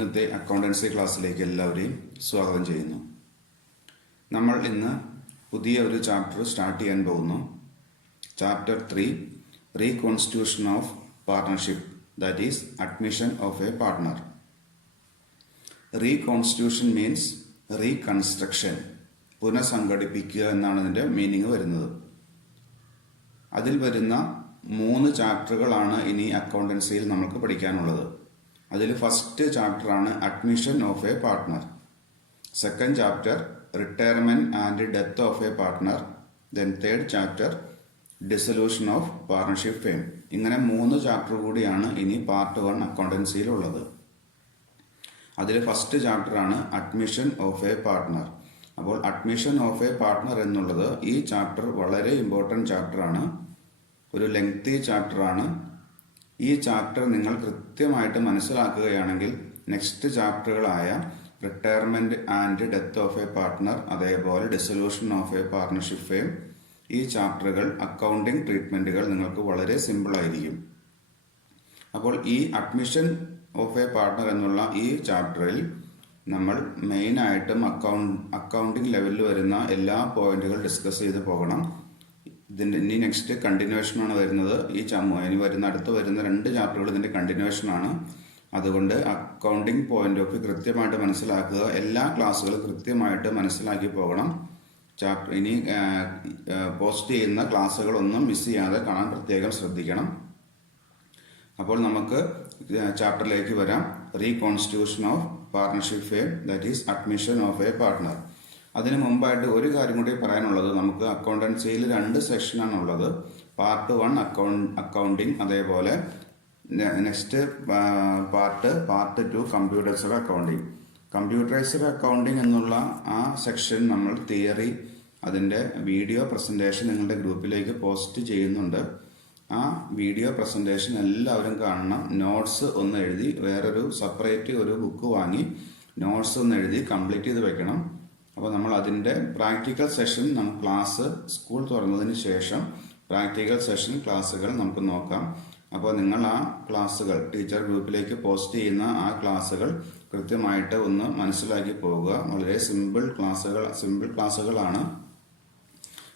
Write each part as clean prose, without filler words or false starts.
ഇന്നത്തെ അക്കൗണ്ടൻസി ക്ലാസ്സിലേക്ക് എല്ലാവരെയും സ്വാഗതം ചെയ്യുന്നു. നമ്മൾ ഇന്ന് പുതിയ ഒരു ചാപ്റ്റർ സ്റ്റാർട്ട് ചെയ്യാൻ പോകുന്നു. Chapter 3, reconstitution of partnership, that is admission of a partner. Reconstitution means reconstruction, പുനഃസംഘടിപ്പിക്കുക എന്നാണ് ഇതിൻ്റെ മീനിങ് വരുന്നത്. അതിൽ വരുന്ന 3 ചാപ്റ്ററുകളാണ് ഇനി അക്കൗണ്ടൻസിയിൽ നമുക്ക് പഠിക്കാനുള്ളത്. അതിൽ ഫസ്റ്റ് ചാപ്റ്ററാണ് admission of a partner, second chapter retirement and death of a partner, then third chapter dissolution of partnership firm. ഇങ്ങനെ 3 ചാപ്റ്റർ കൂടിയാണ് ഇനി പാർട്ട് 1 അക്കൗണ്ടൻസിയിലുള്ളത്. അതിൽ ഫസ്റ്റ് ചാപ്റ്ററാണ് അഡ്മിഷൻ ഓഫ് എ പാർട്ട്ണർ. അപ്പോൾ അഡ്മിഷൻ ഓഫ് എ പാർട്ട്ണർ എന്നുള്ളത് ഈ chapter വളരെ important ചാപ്റ്ററാണ്, ഒരു ലെങ്തി ചാപ്റ്ററാണ്. ഈ ചാപ്റ്റർ നിങ്ങൾ കൃത്യമായിട്ട് മനസ്സിലാക്കുകയാണെങ്കിൽ നെക്സ്റ്റ് ചാപ്റ്ററുകളായ retirement and death of a partner, അതേപോലെ dissolution of a partnership firm, ഈ ചാപ്റ്ററുകൾ അക്കൗണ്ടിങ് ട്രീറ്റ്മെൻറ്റുകൾ നിങ്ങൾക്ക് വളരെ സിമ്പിളായിരിക്കും. അപ്പോൾ ഈ അഡ്മിഷൻ ഓഫ് എ പാർട്ട്ണർ എന്നുള്ള ഈ ചാപ്റ്ററിൽ നമ്മൾ മെയിനായിട്ടും അക്കൗണ്ടിങ് ലെവലിൽ വരുന്ന എല്ലാ പോയിന്റുകൾ ഡിസ്കസ് ചെയ്ത് പോകണം. ഇതിൻ്റെ ഇനി നെക്സ്റ്റ് കണ്ടിന്യൂവേഷനാണ് വരുന്നത്. ഇനി അടുത്ത് വരുന്ന 2 ചാപ്റ്ററുകൾ ഇതിൻ്റെ കണ്ടിന്യൂവേഷനാണ്. അതുകൊണ്ട് അക്കൗണ്ടിങ് പോയിന്റ് ഓഫ് വ്യൂ കൃത്യമായിട്ട് മനസ്സിലാക്കുക. എല്ലാ ക്ലാസ്സുകളും കൃത്യമായിട്ട് മനസ്സിലാക്കി പോകണം. ഇനി പോസ്റ്റ് ചെയ്യുന്ന ക്ലാസ്സുകളൊന്നും മിസ് ചെയ്യാതെ കാണാൻ പ്രത്യേകം ശ്രദ്ധിക്കണം. അപ്പോൾ നമുക്ക് ചാപ്റ്ററിലേക്ക് വരാം. Reconstitution of partnership firm, that is admission of a partner. അതിന് മുമ്പായിട്ട് ഒരു കാര്യം കൂടി പറയാനുള്ളത്, നമുക്ക് അക്കൗണ്ടൻസിയിൽ 2 സെക്ഷനാണുള്ളത്. പാർട്ട് 1 അക്കൗണ്ടിങ്, അതേപോലെ next part 2 computerised accounting. Computerised accounting എന്നുള്ള ആ സെക്ഷൻ നമ്മൾ തിയറി, അതിൻ്റെ വീഡിയോ പ്രസൻറ്റേഷൻ നിങ്ങളുടെ ഗ്രൂപ്പിലേക്ക് പോസ്റ്റ് ചെയ്യുന്നുണ്ട്. ആ വീഡിയോ പ്രസൻറ്റേഷൻ എല്ലാവരും കാണണം. നോട്ട്സ് ഒന്ന് എഴുതി, വേറൊരു സെപ്പറേറ്റ് ഒരു ബുക്ക് വാങ്ങി നോട്ട്സ് ഒന്ന് എഴുതി കംപ്ലീറ്റ് ചെയ്ത് വെക്കണം. അപ്പോൾ നമ്മൾ അതിൻ്റെ പ്രാക്ടിക്കൽ സെഷൻ ക്ലാസ് സ്കൂൾ തുറന്നതിന് ശേഷം പ്രാക്ടിക്കൽ സെഷൻ ക്ലാസ്സുകൾ നമുക്ക് നോക്കാം. അപ്പോൾ നിങ്ങൾ ആ ക്ലാസ്സുകൾ ടീച്ചർ ഗ്രൂപ്പിലേക്ക് പോസ്റ്റ് ചെയ്യുന്ന ആ ക്ലാസ്സുകൾ കൃത്യമായിട്ട് ഒന്ന് മനസ്സിലാക്കി പോവുക. വളരെ സിമ്പിൾ ക്ലാസ്സുകളാണ്.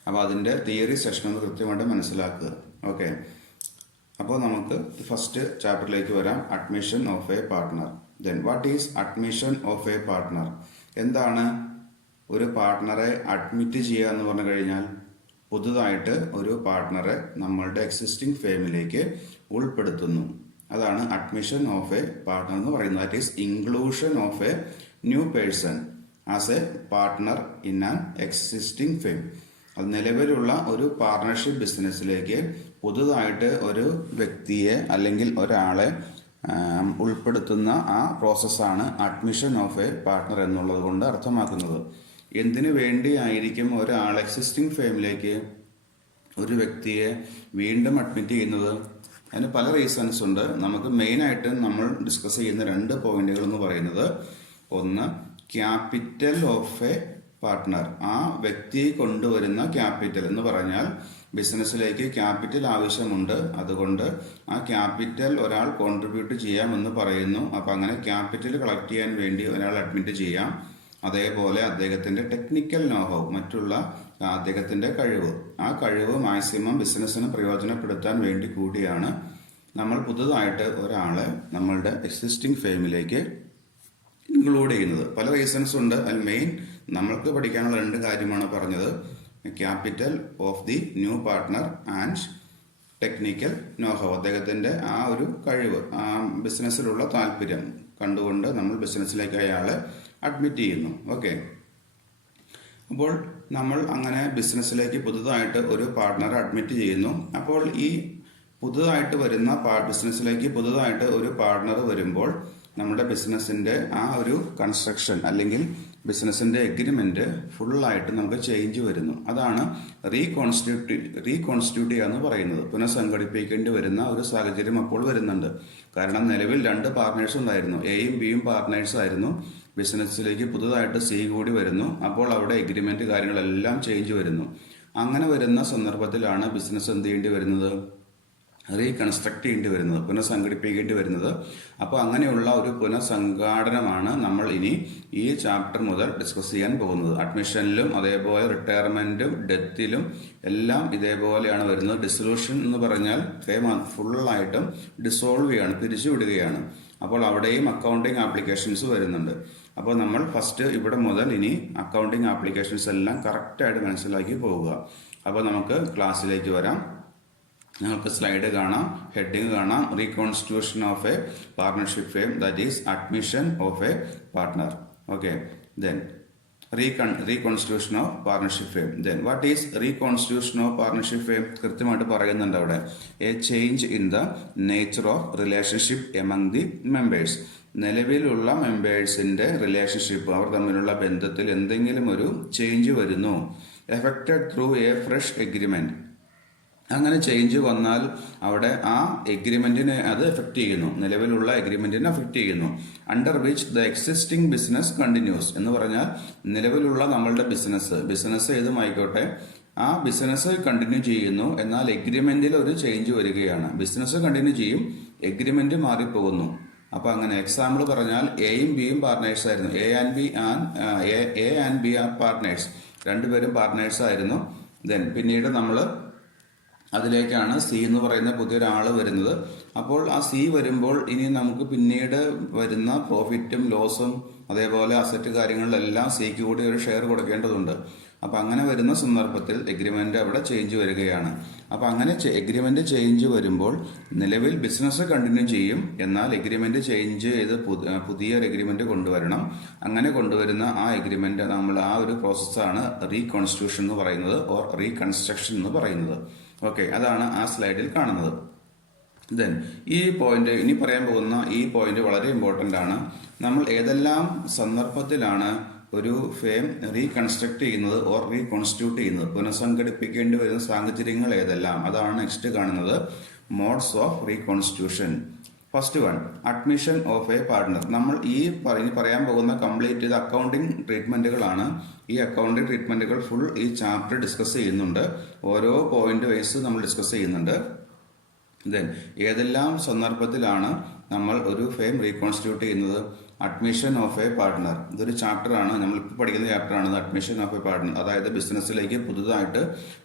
അപ്പോൾ അതിൻ്റെ തിയറി സെഷൻ ഒന്ന് കൃത്യമായിട്ട് മനസ്സിലാക്കുക. ഓക്കെ, അപ്പോൾ നമുക്ക് ഫസ്റ്റ് ചാപ്റ്ററിലേക്ക് വരാം. Admission of a partner. Then what is admission of a partner? എന്താണ് ഒരു പാർട്ട്ണറെ അഡ്മിറ്റ് ചെയ്യുക എന്ന് പറഞ്ഞു കഴിഞ്ഞാൽ? പുതുതായിട്ട് ഒരു പാർട്ട്ണറെ നമ്മളുടെ എക്സിസ്റ്റിംഗ് ഫേമിലേക്ക് ഉൾപ്പെടുത്തുന്നു. അതാണ് അഡ്മിഷൻ ഓഫ് എ പാർട്ട്ണർ എന്ന് പറയുന്നത്. That is inclusion of A new person as A partner in an existing firm. അത് നിലവിലുള്ള ഒരു പാർട്ണർഷിപ്പ് ബിസിനസ്സിലേക്ക് പുതുതായിട്ട് ഒരു വ്യക്തിയെ അല്ലെങ്കിൽ ഒരാളെ ഉൾപ്പെടുത്തുന്ന ആ പ്രോസസ്സാണ് അഡ്മിഷൻ ഓഫ് എ പാർട്ട്ണർ എന്നുള്ളത് കൊണ്ട് അർത്ഥമാക്കുന്നത്. എന്തിനു വേണ്ടിയായിരിക്കും ഒരാൾ എക്സിസ്റ്റിംഗ് ഫേമിലേക്ക് ഒരു വ്യക്തിയെ വീണ്ടും അഡ്മിറ്റ് ചെയ്യുന്നത്? അതിന് പല റീസൺസ് ഉണ്ട്. നമുക്ക് മെയിനായിട്ട് നമ്മൾ ഡിസ്കസ് ചെയ്യുന്ന 2 പോയിന്റുകൾ എന്ന് പറയുന്നത്, ഒന്ന് ക്യാപിറ്റൽ ഓഫ് എ പാർട്ട്ണർ. ആ വ്യക്തി കൊണ്ടുവരുന്ന ക്യാപിറ്റൽ എന്ന് പറഞ്ഞാൽ ബിസിനസ്സിലേക്ക് ക്യാപിറ്റൽ ആവശ്യമുണ്ട്, അതുകൊണ്ട് ആ ക്യാപിറ്റൽ ഒരാൾ കോൺട്രിബ്യൂട്ട് ചെയ്യാമെന്ന് പറയുന്നു. അപ്പം അങ്ങനെ ക്യാപിറ്റൽ കളക്ട് ചെയ്യാൻ വേണ്ടി ഒരാൾ അഡ്മിറ്റ് ചെയ്യാം. അതേപോലെ അദ്ദേഹത്തിൻ്റെ ടെക്നിക്കൽ നോഹൗ, മറ്റുള്ള അദ്ദേഹത്തിൻ്റെ കഴിവ്, ആ കഴിവ് മാക്സിമം ബിസിനസ്സിന് പ്രയോജനപ്പെടുത്താൻ വേണ്ടി കൂടിയാണ് നമ്മൾ പുതുതായിട്ട് ഒരാളെ നമ്മളുടെ എക്സിസ്റ്റിംഗ് ഫേമിലേക്ക് ഇൻക്ലൂഡ് ചെയ്യുന്നത്. പല റീസൺസ് ഉണ്ട്. അതിൽ മെയിൻ നമ്മൾക്ക് പഠിക്കാനുള്ള 2 കാര്യമാണ് പറഞ്ഞത്. Capital of the new partner and technical know-how, അദ്ദേഹത്തിൻ്റെ ആ ഒരു കഴിവ്, ആ ബിസിനസ്സിലുള്ള താല്പര്യം കണ്ടുകൊണ്ട് നമ്മൾ ബിസിനസ്സിലേക്ക് അയാളെ അഡ്മിറ്റ് ചെയ്യുന്നു. ഓക്കെ, അപ്പോൾ നമ്മൾ അങ്ങനെ ബിസിനസ്സിലേക്ക് പുതുതായിട്ട് ഒരു പാർട്ട്ണറെ അഡ്മിറ്റ് ചെയ്യുന്നു. അപ്പോൾ ഈ പുതുതായിട്ട് വരുന്ന ബിസിനസ്സിലേക്ക് പുതുതായിട്ട് ഒരു പാർട്ട്ണർ വരുമ്പോൾ നമ്മുടെ ബിസിനസ്സിൻ്റെ ആ ഒരു കൺസ്ട്രക്ഷൻ അല്ലെങ്കിൽ ബിസിനസ്സിൻ്റെ എഗ്രിമെൻറ്റ് ഫുള്ളായിട്ട് നമുക്ക് ചേഞ്ച് വരുന്നു. അതാണ് റീകോൺസ്റ്റിറ്റ്യൂട്ട് എന്ന് പറയുന്നത്. പുനഃസംഘടിപ്പിക്കേണ്ടി വരുന്ന ഒരു സാഹചര്യം അപ്പോൾ വരുന്നുണ്ട്. കാരണം നിലവിൽ 2 പാർട്ട്നേഴ്സ് ഉണ്ടായിരുന്നു. എയും ബിയും പാർട്ട്നേഴ്സ് ആയിരുന്നു. ബിസിനസ്സിലേക്ക് പുതുതായിട്ട് സി കൂടി വരുന്നു. അപ്പോൾ അവിടെ എഗ്രിമെൻറ്റ് കാര്യങ്ങളെല്ലാം ചേഞ്ച് വരുന്നു. അങ്ങനെ വരുന്ന സന്ദർഭത്തിലാണ് ബിസിനസ് എന്ത് ചെയ്യേണ്ടി വരുന്നത്? റീകൺസ്ട്രക്ട് ചെയ്യേണ്ടി വരുന്നത്, പുനഃസംഘടിപ്പിക്കേണ്ടി വരുന്നത്. അപ്പോൾ അങ്ങനെയുള്ള ഒരു പുനഃസംഘാടനമാണ് നമ്മൾ ഇനി ഈ ചാപ്റ്റർ മുതൽ ഡിസ്കസ് ചെയ്യാൻ പോകുന്നത്. അഡ്മിഷനിലും അതേപോലെ റിട്ടയർമെന്റും ഡെത്തിലും എല്ലാം ഇതേപോലെയാണ് വരുന്നത്. ഡിസൊല്യൂഷൻ എന്ന് പറഞ്ഞാൽ ഫുള്ളായിട്ടും ഡിസോൾവ് ചെയ്യാണ്, പിരിച്ചുവിടുകയാണ്. അപ്പോൾ അവിടെയും അക്കൗണ്ടിങ് ആപ്ലിക്കേഷൻസ് വരുന്നുണ്ട്. അപ്പോൾ നമ്മൾ ഫസ്റ്റ് ഇവിടെ മുതൽ ഇനി അക്കൗണ്ടിങ് ആപ്ലിക്കേഷൻസ് എല്ലാം കറക്റ്റായിട്ട് മനസ്സിലാക്കി പോവുക. അപ്പോൾ നമുക്ക് ക്ലാസ്സിലേക്ക് വരാം. നിങ്ങൾക്ക് സ്ലൈഡ് കാണാം, ഹെഡിങ് കാണാം, reconstitution of a partnership firm, that is admission of a partner. Okay, then reconstitution of partnership firm. Then what is reconstitution of partnership firm? കൃത്യമായിട്ട് പറയുന്നുണ്ട് അവിടെ. A change in the nature of relationship among the members. നിലവിലുള്ള മെമ്പേഴ്സിന്റെ relationship, അവർ തമ്മിലുള്ള ബന്ധത്തിൽ എന്തെങ്കിലും ഒരു change വരുന്നു. Effected through a fresh agreement. അങ്ങനെ ചേഞ്ച് വന്നാൽ അവിടെ ആ എഗ്രിമെന്റിനെ അത് എഫക്ട് ചെയ്യുന്നു, നിലവിലുള്ള എഗ്രിമെന്റിനെ എഫക്ട് ചെയ്യുന്നു. Under which the existing business continues എന്ന് പറഞ്ഞാൽ നിലവിലുള്ള നമ്മളുടെ ബിസിനസ് ഏതുമായിക്കോട്ടെ, ആ ബിസിനസ് കണ്ടിന്യൂ ചെയ്യുന്നു. എന്നാൽ എഗ്രിമെന്റിൽ ഒരു ചേഞ്ച് വരികയാണ്. ബിസിനസ് കണ്ടിന്യൂ ചെയ്യും, എഗ്രിമെന്റ് മാറിപ്പോകുന്നു. അപ്പൊ അങ്ങനെ എക്സാമ്പിൾ പറഞ്ഞാൽ എയും ബിയും പാർട്ട്നേഴ്സ് ആയിരുന്നു. A and B are partners, രണ്ടുപേരും പാർട്ട്നേഴ്സ് ആയിരുന്നു. ദെൻ പിന്നീട് നമ്മൾ അതിലേക്കാണ് സി എന്ന് പറയുന്ന പുതിയൊരാൾ വരുന്നത്. അപ്പോൾ ആ സി വരുമ്പോൾ ഇനി നമുക്ക് പിന്നീട് വരുന്ന പ്രോഫിറ്റും ലോസും അതേപോലെ അസറ്റ് കാര്യങ്ങളിലെല്ലാം സിക്ക് കൂടി ഒരു ഷെയർ കൊടുക്കേണ്ടതുണ്ട്. അപ്പം അങ്ങനെ വരുന്ന സന്ദർഭത്തിൽ എഗ്രിമെന്റ് അവിടെ ചേഞ്ച് വരികയാണ്. അപ്പം അങ്ങനെ എഗ്രിമെന്റ് ചേഞ്ച് വരുമ്പോൾ നിലവിൽ ബിസിനസ് കണ്ടിന്യൂ ചെയ്യും, എന്നാൽ എഗ്രിമെന്റ് ചേഞ്ച് ചെയ്ത് പുതിയൊരു എഗ്രിമെന്റ് കൊണ്ടുവരണം. അങ്ങനെ കൊണ്ടുവരുന്ന ആ എഗ്രിമെന്റ് നമ്മൾ ആ ഒരു പ്രോസസ്സാണ് റീകോൺസ്റ്റിറ്റ്യൂഷൻ എന്ന് പറയുന്നത്, ഓർ റീകൺസ്ട്രക്ഷൻ എന്ന് പറയുന്നത്. ഓക്കെ, അതാണ് ആ സ്ലൈഡിൽ കാണുന്നത്. ദെൻ ഈ പോയിന്റ്, ഇനി പറയാൻ പോകുന്ന ഈ പോയിന്റ് വളരെ ഇമ്പോർട്ടൻ്റ് ആണ്. നമ്മൾ ഏതെല്ലാം സന്ദർഭത്തിലാണ് ഒരു ഫേം റീകൺസ്ട്രക്ട് ചെയ്യുന്നത് ഓർ റീകോൺസ്റ്റിറ്റ്യൂട്ട് ചെയ്യുന്നത്, പുനഃസംഘടിപ്പിക്കേണ്ടി വരുന്ന സാഹചര്യങ്ങൾ ഏതെല്ലാം, അതാണ് നെക്സ്റ്റ് കാണുന്നത്. Modes of reconstitution. First one, admission of a partner. നമ്മൾ ഈ പറയാൻ പോകുന്ന കംപ്ലീറ്റ് ഇത് അക്കൗണ്ടിങ് ട്രീറ്റ്മെന്റുകളാണ്. ഈ അക്കൗണ്ടിങ് ട്രീറ്റ്മെന്റുകൾ ഫുൾ ഈ ചാപ്റ്റർ ഡിസ്കസ് ചെയ്യുന്നുണ്ട്. ഓരോ പോയിന്റ് വൈസ് നമ്മൾ ഡിസ്കസ് ചെയ്യുന്നുണ്ട്. ദെൻ ഏതെല്ലാം സന്ദർഭത്തിലാണ് നമ്മൾ ഒരു ഫേം റീകോൺസ്റ്റിറ്റ്യൂട്ട് ചെയ്യുന്നത്? അഡ്മിഷൻ ഓഫ് എ പാർട്ട്ണർ, ഇതൊരു ചാപ്റ്ററാണ്, നമ്മളിപ്പോൾ പഠിക്കുന്ന ചാപ്റ്ററാണ് അഡ്മിഷൻ ഓഫ് എ പാർട്ട്ണർ. അതായത് ബിസിനസ്സിലേക്ക് പുതുതായിട്ട്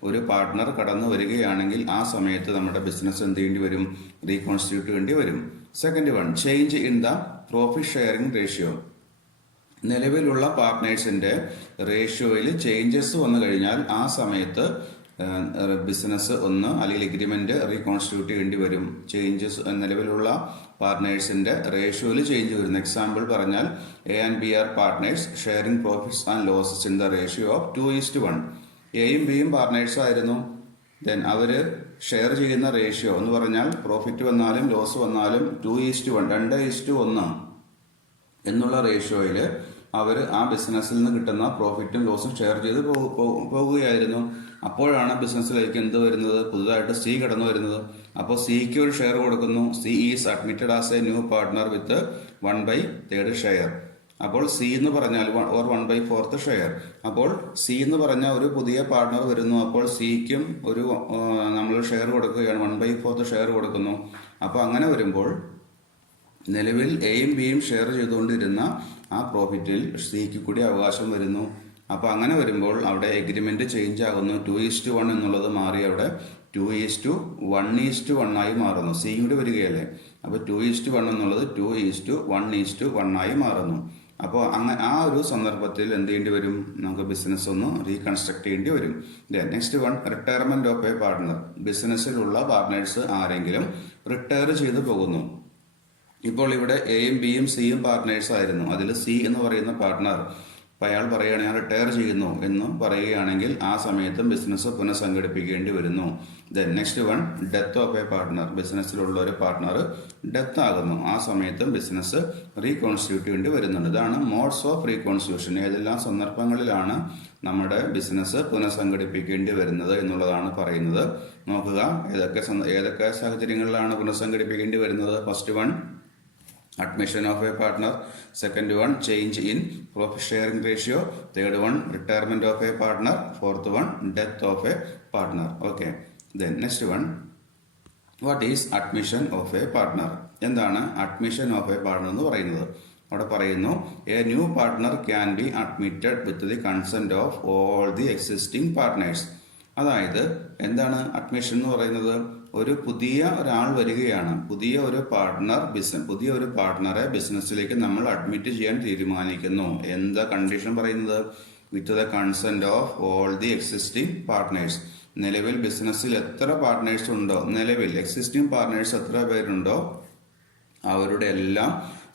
ഒരു പാർട്ട്ണർ കടന്നു വരികയാണെങ്കിൽ ആ സമയത്ത് നമ്മുടെ ബിസിനസ് എന്ത് ചെയ്യേണ്ടി വരും? റീകോൺസ്റ്റിറ്റ്യൂട്ട് ചെയ്യേണ്ടി വരും. Second one, change in the profit sharing ratio. നിലവിലുള്ള പാർട്ട്നേഴ്സിന്റെ റേഷ്യോയിൽ ചേഞ്ചസ് വന്നു കഴിഞ്ഞാൽ ആ സമയത്ത് ബിസിനസ് അല്ലെങ്കിൽ എഗ്രിമെന്റ് റീകോൺസ്റ്റിറ്റ്യൂട്ട് ചെയ്യേണ്ടി വരും. ചേഞ്ചസ് നിലവിലുള്ള പാർട്ട്നേഴ്സിന്റെ റേഷ്യോയിൽ ചേഞ്ച് വരുന്നു. എക്സാമ്പിൾ പറഞ്ഞാൽ A and B are partners sharing profits and losses in the ratio of 2:1. എയും ബിയും പാർട്ട്നേഴ്സ് ആയിരുന്നു. ദെൻ അവര് ഷെയർ ചെയ്യുന്ന റേഷ്യോ എന്ന് പറഞ്ഞാൽ പ്രോഫിറ്റ് വന്നാലും ലോസ് വന്നാലും 2:1, 2:1 എന്നുള്ള റേഷ്യോയിൽ അവർ ആ ബിസിനസ്സിൽ നിന്ന് കിട്ടുന്ന പ്രോഫിറ്റും ലോസും ഷെയർ ചെയ്ത് പോവുകയായിരുന്നു. അപ്പോഴാണ് ബിസിനസ്സിലേക്ക് എന്ത് വരുന്നത്? പുതുതായിട്ട് സി കടന്നു വരുന്നത്. അപ്പോൾ സിക്ക് ഒരു ഷെയർ കൊടുക്കുന്നു. C is admitted as A new partner with 1/3 share. അപ്പോൾ സി എന്ന് പറഞ്ഞാൽ ഓർ 1/4 ഷെയർ. അപ്പോൾ സി എന്ന് പറഞ്ഞ ഒരു പുതിയ പാർട്ട്ണർ വരുന്നു. അപ്പോൾ സിക്കും ഒരു നമ്മൾ ഷെയർ കൊടുക്കുകയാണ്, 1/4 ഷെയർ കൊടുക്കുന്നു. അപ്പോൾ അങ്ങനെ വരുമ്പോൾ നിലവിൽ എയും ബിയും ഷെയർ ചെയ്തുകൊണ്ടിരുന്ന ആ പ്രോഫിറ്റിൽ സിക്ക് കൂടി അവകാശം വരുന്നു. അപ്പോൾ അങ്ങനെ വരുമ്പോൾ അവിടെ എഗ്രിമെന്റ് ചേഞ്ച് ആകുന്നു. 2:1 എന്നുള്ളത് മാറി അവിടെ 2:1 ആയി മാറുന്നു. സി കൂടി വരികയല്ലേ. അപ്പോൾ 2:1 എന്നുള്ളത് 2:1 ആയി മാറുന്നു. അപ്പോൾ ആ ഒരു സന്ദർഭത്തിൽ എന്ത് ചെയ്യേണ്ടി വരും? നമുക്ക് ബിസിനസ് ഒന്ന് റീകൺസ്ട്രക്ട് ചെയ്യേണ്ടി വരും. Next one, retirement of a partner. ബിസിനസ്സിലുള്ള പാർട്ട്നേഴ്സ് ആരെങ്കിലും റിട്ടയർ ചെയ്തു പോകുന്നു. ഇപ്പോൾ ഇവിടെ എയും ബിയും സിയും പാർട്ട്നേഴ്സ് ആയിരുന്നു. അതിൽ സി എന്ന് പറയുന്ന പാർട്ട്ണർ അയാൾ പറയുകയാണ് ഞാൻ റിട്ടയർ ചെയ്യുന്നു എന്ന് പറയുകയാണെങ്കിൽ ആ സമയത്തും ബിസിനസ് പുനഃസംഘടിപ്പിക്കേണ്ടി വരുന്നു. Then next one, death of a partner. ബിസിനസ്സിലുള്ള ഒരു പാർട്ട്ണർ ഡെത്ത് ആകുന്നു. ആ സമയത്തും ബിസിനസ് റീകോൺസ്റ്റിറ്റ്യൂട്ട് ചെയ്യേണ്ടി വരുന്നുണ്ട്. ഇതാണ് മോഡ്സ് ഓഫ് റീകോൺസ്റ്റിറ്റ്യൂഷൻ. ഏതെല്ലാം സന്ദർഭങ്ങളിലാണ് നമ്മുടെ ബിസിനസ് പുനഃസംഘടിപ്പിക്കേണ്ടി വരുന്നത് എന്നുള്ളതാണ് പറയുന്നത്. നോക്കുക, ഏതൊക്കെ സാഹചര്യങ്ങളിലാണ് പുനഃസംഘടിപ്പിക്കേണ്ടി വരുന്നത്. First one, admission of a partner. Second one, change in profit sharing ratio. Third one, retirement of a partner. Fourth one, death of a partner. Okay, then next one, what is admission of a partner? എന്താണ് admission of a partner എന്ന് പറയുന്നത്? അവിടെ പറയുന്നു, a new partner can be admitted with the consent of all the existing partners. അതായത് എന്താണ് admission എന്ന് പറയുന്നത്? ഒരു പുതിയ ഒരാൾ വരികയാണ്, പുതിയ ഒരു പാർട്ട്ണറെ ബിസിനസ്സിലേക്ക് നമ്മൾ അഡ്മിറ്റ് ചെയ്യാൻ തീരുമാനിക്കുന്നു. എന്താ കണ്ടീഷൻ പറയുന്നത്? With the consent of all the existing partners. നിലവിൽ ബിസിനസ്സിൽ എത്ര പാർട്ട്നേഴ്സ് ഉണ്ടോ, നിലവിൽ എക്സിസ്റ്റിംഗ് പാർട്ട്നേഴ്സ് എത്ര പേരുണ്ടോ അവരുടെ എല്ലാം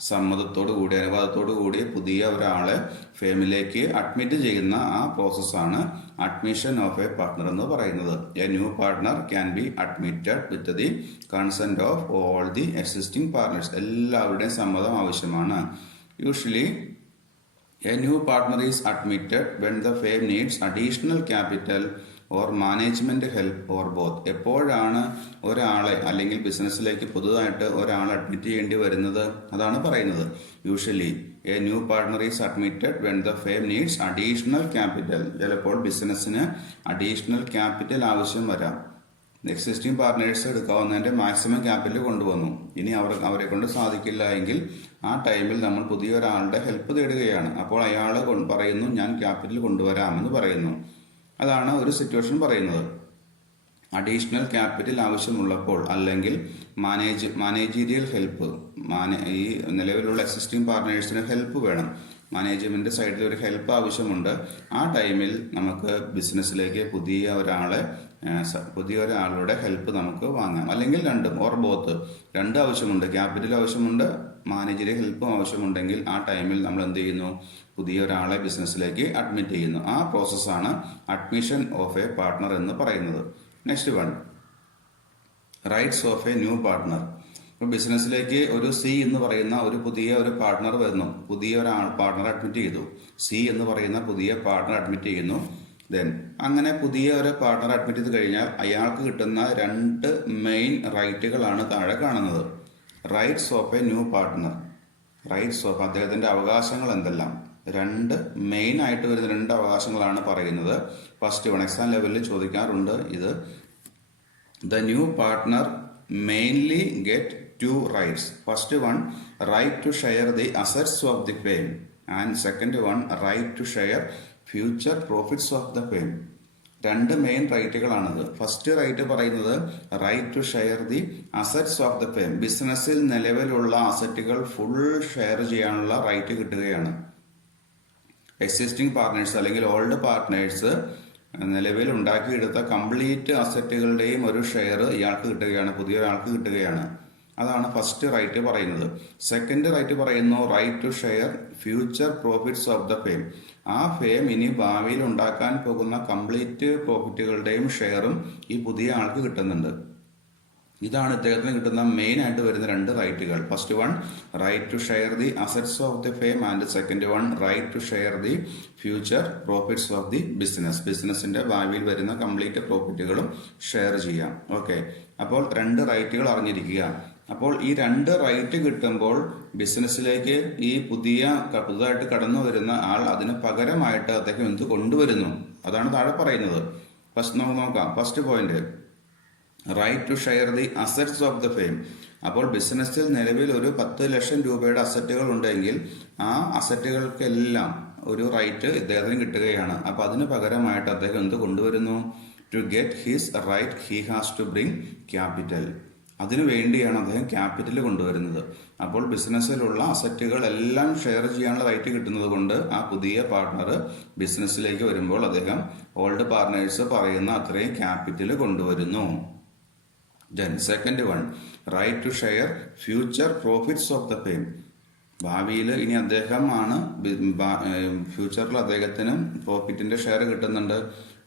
സമ്മതത്തോടു കൂടി, അനുവാദത്തോടു കൂടി പുതിയ ഒരാളെ ഫേമിലേക്ക് അഡ്മിറ്റ് ചെയ്യുന്ന ആ പ്രോസസ്സാണ് അഡ്മിഷൻ ഓഫ് എ പാർട്ട്ണർ എന്ന് പറയുന്നത്. A new partner can be admitted with the consent of all the existing partners. എല്ലാവരുടെയും സമ്മതം ആവശ്യമാണ്. Usually a new partner is admitted when the firm needs additional capital or management help or both. എപ്പോഴാണ് ഒരാളെ അല്ലെങ്കിൽ ബിസിനസ്സിലേക്ക് പുതുതായിട്ട് ഒരാളെ admit ചെയ്യേണ്ടി വരുന്നത്? അതാണ് പറയുന്നത്. Usually a new partner is admitted when the firm needs additional capital. ചിലപ്പോൾ ബിസിനസ്സിന് അഡീഷണൽ ക്യാപിറ്റൽ ആവശ്യം വരാം. എക്സിസ്റ്റിംഗ് പാർട്ട്നേഴ്സ് എടുക്കാവുന്നതിന്റെ മാക്സിമം ക്യാപിറ്റൽ കൊണ്ടുവന്നു. ഇനി അവരെ കൊണ്ട് സാധിക്കില്ല എങ്കിൽ ആ ടൈമിൽ നമ്മൾ പുതിയ ഒരാളുടെ ഹെൽപ്പ് തേടുകയാണ്. അപ്പോൾ അയാൾ പറയുന്നു, ഞാൻ ക്യാപിറ്റൽ കൊണ്ടുവരാമെന്ന് പറയുന്നു. അതാണ് ഒരു സിറ്റുവേഷൻ പറയുന്നത്. അഡീഷണൽ ക്യാപിറ്റൽ ആവശ്യമുള്ളപ്പോൾ അല്ലെങ്കിൽ മാനേജീരിയൽ ഹെൽപ്പ്, ഈ നിലവിലുള്ള എക്സിസ്റ്റിംഗ് പാർട്ട്നേഴ്സിന് ഹെൽപ്പ് വേണം, മാനേജ്മെന്റ് സൈഡിൽ ഒരു ഹെൽപ്പ് ആവശ്യമുണ്ട്. ആ ടൈമിൽ നമുക്ക് ബിസിനസ്സിലേക്ക് പുതിയ ഒരാളുടെ ഹെൽപ്പ് നമുക്ക് വാങ്ങാം. അല്ലെങ്കിൽ രണ്ടും ഓർ ബോത്ത്, രണ്ട് ആവശ്യമുണ്ട്, ക്യാപിറ്റൽ ആവശ്യമുണ്ട്, മാനേജറിയൽ ഹെൽപ്പും ആവശ്യമുണ്ടെങ്കിൽ ആ ടൈമിൽ നമ്മൾ എന്ത് ചെയ്യുന്നു? പുതിയ ഒരാളെ ബിസിനസ്സിലേക്ക് അഡ്മിറ്റ് ചെയ്യുന്നു. ആ പ്രോസസ്സാണ് അഡ്മിഷൻ ഓഫ് എ പാർട്ട്ണർ എന്ന് പറയുന്നത്. Next one, rights of A new partner. ഇപ്പോൾ ബിസിനസ്സിലേക്ക് ഒരു സി എന്ന് പറയുന്ന പുതിയ ഒരു പാർട്ട്ണർ വരുന്നു. പുതിയ ഒരാൾ പാർട്ട്ണർ അഡ്മിറ്റ് ചെയ്തു. സി എന്ന് പറയുന്ന പുതിയ പാർട്ട്ണർ അഡ്മിറ്റ് ചെയ്യുന്നു. ദെൻ അങ്ങനെ പുതിയ ഒരു പാർട്ട്ണർ അഡ്മിറ്റ് ചെയ്ത് കഴിഞ്ഞാൽ അയാൾക്ക് കിട്ടുന്ന രണ്ട് മെയിൻ റൈറ്റുകളാണ് താഴെ കാണുന്നത്. Rights of A new partner. Rights of അദ്ദേഹത്തിന്റെ അവകാശങ്ങൾ എന്തെല്ലാം? രണ്ട് മെയിൻ ആയിട്ട് വരുന്ന രണ്ട് അവകാശങ്ങളാണ് പറയുന്നത്. ഫസ്റ്റ് വൺ, എക്സാം ലെവലിൽ ചോദിക്കാറുണ്ട് ഇത്. The new partner mainly get two rights. First one, right to share the assets of the firm, and second one, right to share future profits of the firm. രണ്ട് main റൈറ്റുകളാണത്. First right പറയുന്നത് right to share the assets of the firm. ബിസിനസ്സിൽ നിലവിലുള്ള അസറ്റുകൾ full share ചെയ്യാനുള്ള right കിട്ടുകയാണ്. Existing partners അല്ലെങ്കിൽ old partners നിലവിൽ ഉണ്ടാക്കിയെടുത്ത കംപ്ലീറ്റ് അസറ്റുകളുടെയും ഒരു ഷെയർ ഇയാൾക്ക് കിട്ടുകയാണ്, പുതിയ ഒരാൾക്ക് കിട്ടുകയാണ്. അതാണ് ഫസ്റ്റ് റൈറ്റ് പറയുന്നത്. സെക്കൻഡ് റൈറ്റ് പറയുന്നു right to share future profits of the firm. ആ ഫേം ഇനി ഭാവിയിൽ ഉണ്ടാക്കാൻ പോകുന്ന കംപ്ലീറ്റ് പ്രോഫിറ്റുകളുടെയും ഷെയറും ഈ പുതിയ ആൾക്ക് കിട്ടുന്നുണ്ട്. ഇതാണ് ഇദ്ദേഹത്തിന് കിട്ടുന്ന മെയിൻ ആയിട്ട് വരുന്ന രണ്ട് റൈറ്റുകൾ. First one, right to share the assets of the firm, and second one, right to share the future profits of the business. ബിസിനസിന്റെ ഭാവിയിൽ വരുന്ന കംപ്ലീറ്റ് പ്രോഫിറ്റുകളും ഷെയർ ചെയ്യാം. ഓക്കെ, അപ്പോൾ രണ്ട് റൈറ്റുകൾ അറിഞ്ഞിരിക്കുക. അപ്പോൾ ഈ രണ്ട് റൈറ്റ് കിട്ടുമ്പോൾ ബിസിനസ്സിലേക്ക് ഈ പുതുതായിട്ട് കടന്നു വരുന്ന ആൾ അതിന് പകരമായിട്ട് അദ്ദേഹം എന്ത് കൊണ്ടുവരുന്നു? അതാണ് താഴെ പറയുന്നത്. ഫസ്റ്റ് നമുക്ക് നോക്കാം. First point, right to share the assets of the firm. അപ്പോൾ ബിസിനസ്സിൽ നിലവിൽ ഒരു 10 ലക്ഷം രൂപയുടെ അസറ്റുകൾ ഉണ്ടെങ്കിൽ ആ അസറ്റുകൾക്കെല്ലാം ഒരു റൈറ്റ് ഇദ്ദേഹത്തിന് കിട്ടുകയാണ്. അപ്പൊ അതിന് പകരമായിട്ട് അദ്ദേഹം എന്ത് കൊണ്ടുവരുന്നു? To get his right he has to bring capital. അതിനു വേണ്ടിയാണ് അദ്ദേഹം ക്യാപിറ്റൽ കൊണ്ടുവരുന്നത്. അപ്പോൾ ബിസിനസ്സിലുള്ള അസറ്റുകൾ എല്ലാം ഷെയർ ചെയ്യാനുള്ള റൈറ്റ് കിട്ടുന്നത് കൊണ്ട് ആ പുതിയ പാർട്ട്ണർ ബിസിനസ്സിലേക്ക് വരുമ്പോൾ അദ്ദേഹം ഓൾഡ് പാർട്ട്നേഴ്സ് പറയുന്ന അത്രയും ക്യാപിറ്റൽ കൊണ്ടുവരുന്നു. Then second one, right to share future profits of the firm. ഭാവിയിൽ ഇനി അദ്ദേഹമാണ് ഫ്യൂച്ചറിൽ അദ്ദേഹത്തിന് പ്രോഫിറ്റിന്റെ ഷെയർ കിട്ടുന്നുണ്ട്.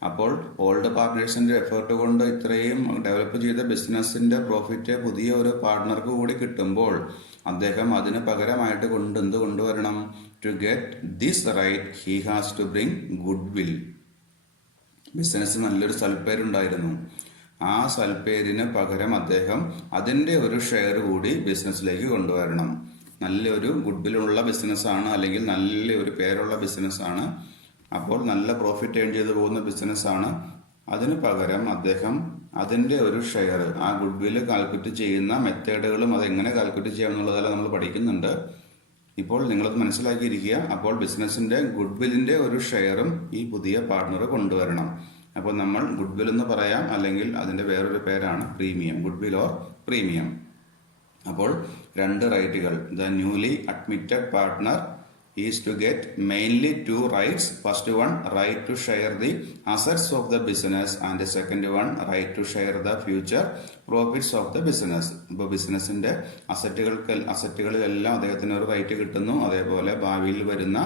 അപ്പോൾ ഓൾഡ് പാർട്ട്നേഴ്സിന്റെ എഫേർട്ട് കൊണ്ട് ഇത്രയും ഡെവലപ്പ് ചെയ്ത ബിസിനസിന്റെ പ്രോഫിറ്റ് പുതിയ ഒരു പാർട്ട്ണർക്ക് കൂടി കിട്ടുമ്പോൾ അദ്ദേഹം അതിന് പകരമായിട്ട് എന്ത് കൊണ്ടുവരണം? To get this right he has to bring goodwill. Business നല്ലൊരു സൽപ്പേരുണ്ടായിരുന്നു. ആ സൽപ്പേരിന് പകരം അദ്ദേഹം അതിന്റെ ഒരു ഷെയർ കൂടി ബിസിനസ്സിലേക്ക് കൊണ്ടുവരണം. നല്ലൊരു ഗുഡ് വില്ലുള്ള ബിസിനസ്സാണ്, അല്ലെങ്കിൽ നല്ലൊരു പേരുള്ള ബിസിനസ്സാണ്. അപ്പോൾ നല്ല പ്രോഫിറ്റ് ഏൺ ചെയ്ത് പോകുന്ന ബിസിനസ്സാണ്. അതിനു പകരം അദ്ദേഹം അതിൻ്റെ ഒരു ഷെയർ, ആ ഗുഡ് വില്ല് കാൽക്കുലേറ്റ് ചെയ്യുന്ന മെത്തേഡുകളും അതെങ്ങനെ കാൽക്കുലേറ്റ് ചെയ്യാം എന്നുള്ളതെല്ലാം നമ്മൾ പഠിക്കുന്നുണ്ട്. ഇപ്പോൾ നിങ്ങളത് മനസ്സിലാക്കിയിരിക്കുക. അപ്പോൾ ബിസിനസ്സിൻ്റെ ഗുഡ് വില്ലിൻ്റെ ഒരു ഷെയറും ഈ പുതിയ പാർട്ണർ കൊണ്ടുവരണം. അപ്പോൾ നമ്മൾ ഗുഡ് വിൽ എന്ന് പറയാം, അല്ലെങ്കിൽ അതിൻ്റെ വേറൊരു പേരാണ് premium, goodwill or premium. അപ്പോൾ 2 റൈറ്റുകൾ. The newly admitted partner is to get mainly 2 rights. First one, right to share the assets of the business, and the second one, right to share the future profits of the business. ഇപ്പോൾ ബിസിനസിന്റെ അസറ്റുകളിലെല്ലാം അദ്ദേഹത്തിന് ഒരു right കിട്ടുന്നു. അതേപോലെ ഭാവിയിൽ വരുന്ന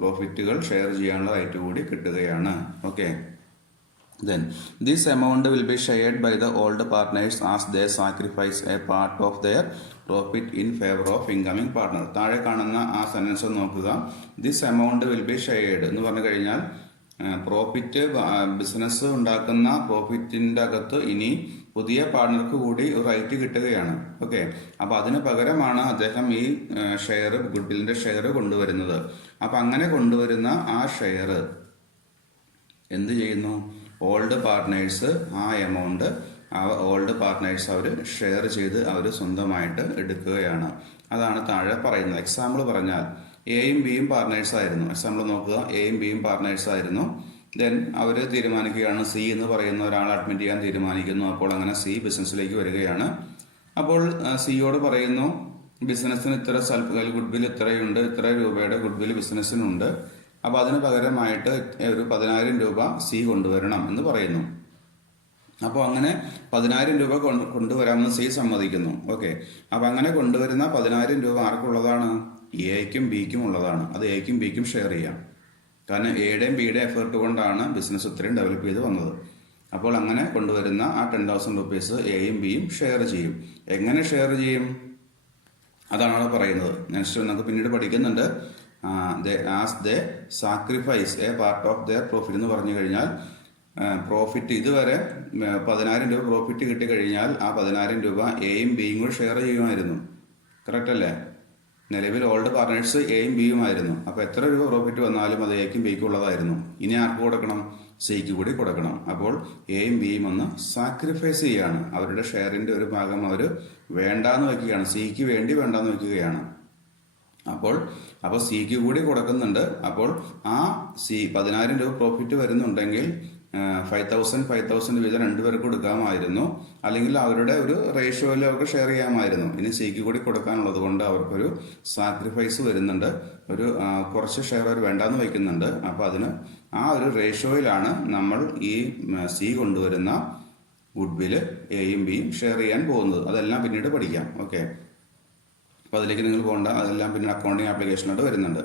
പ്രോഫിറ്റുകൾ share ചെയ്യാനുള്ള right കൂടി കിട്ടുകയാണ്. Okay. Then this amount will be shared by the old partners as they sacrifice a part of their profit in favor of incoming partner. താഴെ കാണുന്ന ആ സെന്റൻസ് നോക്കുക. This amount will be shared എന്ന് പറഞ്ഞു കഴിഞ്ഞാൽ profit, business ഉണ്ടാക്കുന്ന പ്രോഫിറ്റിന്റെ അകത്ത് ഇനി പുതിയ പാർട്ണർക്ക് കൂടി ഒരു റൈറ്റ് കിട്ടുകയാണ്. ഓക്കെ. അപ്പൊ അതിന് പകരമാണ് അദ്ദേഹം ഈ ഷെയർ, ഗുഡ് വില്ലിന്റെ ഷെയർ കൊണ്ടുവരുന്നത്. അപ്പൊ അങ്ങനെ കൊണ്ടുവരുന്ന ആ ഷെയർ എന്ത് ചെയ്യുന്നു? ഓൾഡ് പാർട്ട്നേഴ്സ് ആ എമൗണ്ട് ഓൾഡ് പാർട്ട്നേഴ്സ് അവർ ഷെയർ ചെയ്ത് അവർ സ്വന്തമായിട്ട് എടുക്കുകയാണ്. അതാണ് താഴെ പറയുന്നത്. എക്സാമ്പിൾ പറഞ്ഞാൽ എയും ബിയും പാർട്ട്നേഴ്സ് ആയിരുന്നു. എക്സാമ്പിൾ നോക്കുക. എയും ബിയും പാർട്ട്നേഴ്സ് ആയിരുന്നു. ദെൻ അവർ തീരുമാനിക്കുകയാണ്, സി എന്ന് പറയുന്ന ഒരാൾ അഡ്മിറ്റ് ചെയ്യാൻ തീരുമാനിക്കുന്നു. അപ്പോൾ അങ്ങനെ സി ബിസിനസ്സിലേക്ക് വരികയാണ്. അപ്പോൾ സിയോട് പറയുന്നു, ബിസിനസ്സിന് ഇത്ര ഗുഡ് വിൽ ഇത്രയുണ്ട്, ഇത്ര രൂപയുടെ ഗുഡ് വിൽ ബിസിനസ്സിനുണ്ട്. അപ്പോൾ അതിന് പകരമായിട്ട് ഒരു 10,000 രൂപ സി കൊണ്ടുവരണം എന്ന് പറയുന്നു. അപ്പോൾ അങ്ങനെ 10,000 രൂപ കൊണ്ടുവരാമെന്ന് സി സമ്മതിക്കുന്നു. ഓക്കെ. അപ്പോൾ അങ്ങനെ കൊണ്ടുവരുന്ന 10,000 രൂപ ആർക്കുള്ളതാണ്? എയ്ക്കും ബിക്കും ഉള്ളതാണ്. അത് എയ്ക്കും ബിക്കും ഷെയർ ചെയ്യാം. കാരണം എയുടെയും ബിയുടെയും എഫേർട്ട് കൊണ്ടാണ് ബിസിനസ് ഇത്രയും ഡെവലപ്പ് ചെയ്ത് വന്നത്. അപ്പോൾ അങ്ങനെ കൊണ്ടുവരുന്ന ആ 10,000 റുപ്പീസ് എയും ബിയും ഷെയർ ചെയ്യും. എങ്ങനെ ഷെയർ ചെയ്യും? അതാണ് അവിടെ പറയുന്നത്. നെക്സ്റ്റ് നമുക്ക് പിന്നീട് പഠിക്കുന്നുണ്ട്. As they sacrifice A part of their profit എന്ന് പറഞ്ഞു കഴിഞ്ഞാൽ പ്രോഫിറ്റ് ഇതുവരെ 10,000 രൂപ പ്രോഫിറ്റ് കിട്ടിക്കഴിഞ്ഞാൽ ആ 10,000 രൂപ എയും ബിയും കൂടി ഷെയർ ചെയ്യുമായിരുന്നു. കറക്റ്റ് അല്ലേ? നിലവിൽ ഓൾഡ് പാർട്ട്നേഴ്സ് എയും ബിയും ആയിരുന്നു. അപ്പോൾ എത്ര രൂപ പ്രോഫിറ്റ് വന്നാലും അത് എക്കും ബിക്കും ഉള്ളതായിരുന്നു. ഇനി ആർക്ക് കൊടുക്കണം? സിക്ക് കൂടി കൊടുക്കണം. അപ്പോൾ എയും ബിയും ഒന്ന് സാക്രിഫൈസ് ചെയ്യാണ്. അവരുടെ ഷെയറിന്റെ ഒരു ഭാഗം അവർ വേണ്ടാന്ന് വയ്ക്കുകയാണ്. സിക്ക് വേണ്ടി വേണ്ടാന്ന് വയ്ക്കുകയാണ്. അപ്പോൾ സിക്ക് കൂടി കൊടുക്കുന്നുണ്ട്. അപ്പോൾ ആ സി 10,000 രൂപ പ്രോഫിറ്റ് വരുന്നുണ്ടെങ്കിൽ 5,000 വീതം 2 പേർക്ക് കൊടുക്കാമായിരുന്നു. അല്ലെങ്കിൽ അവരുടെ ഒരു റേഷ്യോയിൽ അവർക്ക് ഷെയർ ചെയ്യാമായിരുന്നു. ഇനി സിക്ക് കൂടി കൊടുക്കാനുള്ളത് കൊണ്ട് അവർക്കൊരു സാക്രിഫൈസ് വരുന്നുണ്ട്. ഒരു കുറച്ച് ഷെയർ അവർ വേണ്ടാന്ന് വയ്ക്കുന്നുണ്ട്. അപ്പോൾ അതിന് ആ ഒരു റേഷ്യോയിലാണ് നമ്മൾ ഈ സി കൊണ്ടുവരുന്ന ഗുഡ് വില് എയും ബിയും ഷെയർ ചെയ്യാൻ പോകുന്നത്. അതെല്ലാം പിന്നീട് പഠിക്കാം. ഓക്കെ. അപ്പോൾ അതിലേക്ക് നിങ്ങൾ പോകണ്ട. അതെല്ലാം പിന്നെ അക്കൗണ്ടിങ് ആപ്ലിക്കേഷനിലോട്ട് വരുന്നുണ്ട്.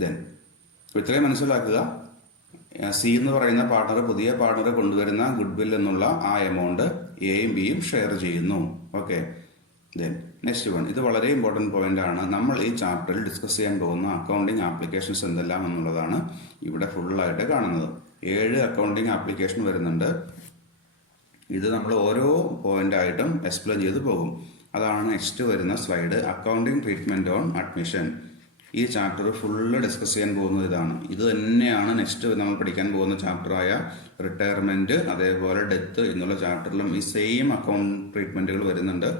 ദെൻ ഇത്രയും മനസ്സിലാക്കുക. സി എന്ന് പറയുന്ന പാർട്ണർ, പുതിയ പാർട്ണർ കൊണ്ടുവരുന്ന ഗുഡ് വിൽ എന്നുള്ള ആ എമൗണ്ട് എയും ബിയും ഷെയർ ചെയ്യുന്നു. ഓക്കെ. Then next one. ഇത് വളരെ ഇമ്പോർട്ടൻറ്റ് പോയിന്റ് ആണ്. നമ്മൾ ഈ ചാപ്റ്ററിൽ ഡിസ്കസ് ചെയ്യാൻ പോകുന്ന അക്കൗണ്ടിങ് ആപ്ലിക്കേഷൻസ് എന്തെല്ലാം എന്നുള്ളതാണ് ഇവിടെ ഫുള്ളായിട്ട് കാണുന്നത്. 7 അക്കൗണ്ടിങ് ആപ്ലിക്കേഷൻ വരുന്നുണ്ട്. ഇത് നമ്മൾ ഓരോ പോയിന്റ് ആയിട്ടും എക്സ്പ്ലെയിൻ ചെയ്ത് പോകും. അതാണ് നെക്സ്റ്റ് വരുന്ന slide. Accounting treatment on admission. ഈ ചാപ്റ്റർ ഫുള്ള് ഡിസ്കസ് ചെയ്യാൻ പോകുന്നത് ഇതാണ്. ഇത് തന്നെയാണ് നെക്സ്റ്റ് നമ്മൾ പഠിക്കാൻ പോകുന്ന ചാപ്റ്ററായ റിട്ടയർമെന്റ്, അതേപോലെ ഡെത്ത് എന്നുള്ള ചാപ്റ്ററിലും ഈ സെയിം അക്കൗണ്ട് ട്രീറ്റ്മെന്റുകൾ വരുന്നുണ്ട്.